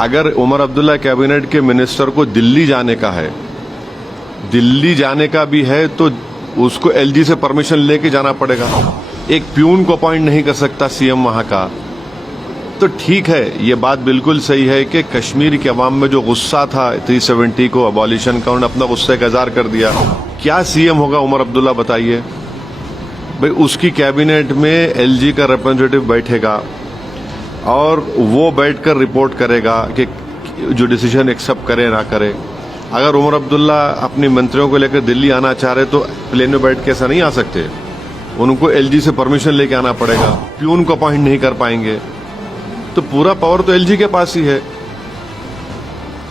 अगर उमर अब्दुल्ला कैबिनेट के मिनिस्टर को दिल्ली जाने का है, दिल्ली जाने का भी है तो उसको एलजी से परमिशन लेके जाना पड़ेगा। एक प्यून को अपॉइंट नहीं कर सकता सीएम वहां का। तो ठीक है, ये बात बिल्कुल सही है कि कश्मीर के अवाम में जो गुस्सा था 370 को अबॉलिशन का, उन्होंने अपना गुस्से का इजहार कर दिया। क्या सीएम होगा उमर अब्दुल्ला, बताइए भाई। उसकी कैबिनेट में एलजी का रिप्रेजेंटेटिव बैठेगा और वो बैठकर रिपोर्ट करेगा कि जो डिसीजन एक्सेप्ट करे ना करे। अगर उमर अब्दुल्ला अपने मंत्रियों को लेकर दिल्ली आना चाह रहे तो प्लेन में बैठ के ऐसा नहीं आ सकते, उनको एलजी से परमिशन लेके आना पड़ेगा। प्यून को अपॉइंट नहीं कर पाएंगे, तो पूरा पावर तो एलजी के पास ही है।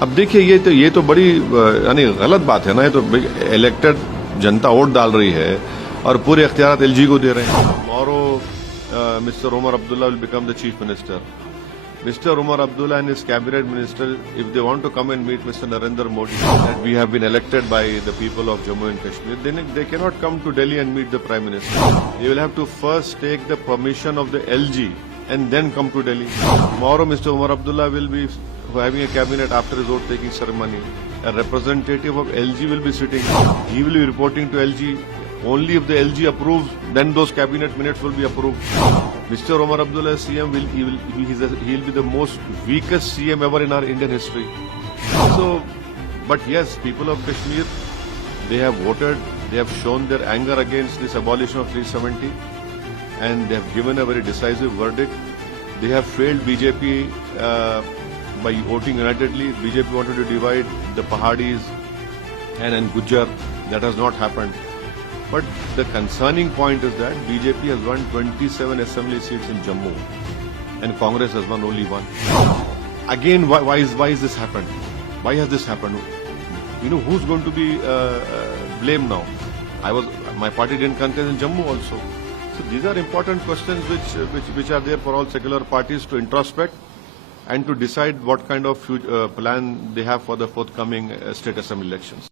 अब देखिए, ये तो बड़ी यानी गलत बात है ना। ये तो इलेक्टेड जनता वोट डाल रही है और पूरे इख्तियारात एलजी को दे रहे हैं। Tomorrow mister Umar Abdullah will become the chief minister. Mr. Umar Abdullah and his cabinet minister, if they want to come and meet Mr. Narendra Modi, that we have been elected by the people of Jammu and Kashmir, then they cannot come to Delhi and meet the Prime Minister. They will have to first take the permission of the LG and then come to Delhi. Tomorrow, Mr. Umar Abdullah will be having a cabinet after his vote-taking ceremony. A representative of LG will be sitting. He will be reporting to LG. Only if the LG approves, then those cabinet minutes will be approved. Mr. Umar Abdullah CM he'll be the most weakest CM ever in our Indian history. So, but yes, people of Kashmir, they have voted, they have shown their anger against this abolition of 370, and they have given a very decisive verdict. They have failed BJP by voting unitedly. BJP wanted to divide the Pahadis and Gujjar. That has not happened. But the concerning point is that BJP has won 27 assembly seats in Jammu and Congress has won only one. Again, why is this happened? Why has this happened? You know, who's going to be blamed now? My party didn't contest in Jammu also. So these are important questions which are there for all secular parties to introspect and to decide what kind of plan they have for the forthcoming state assembly elections.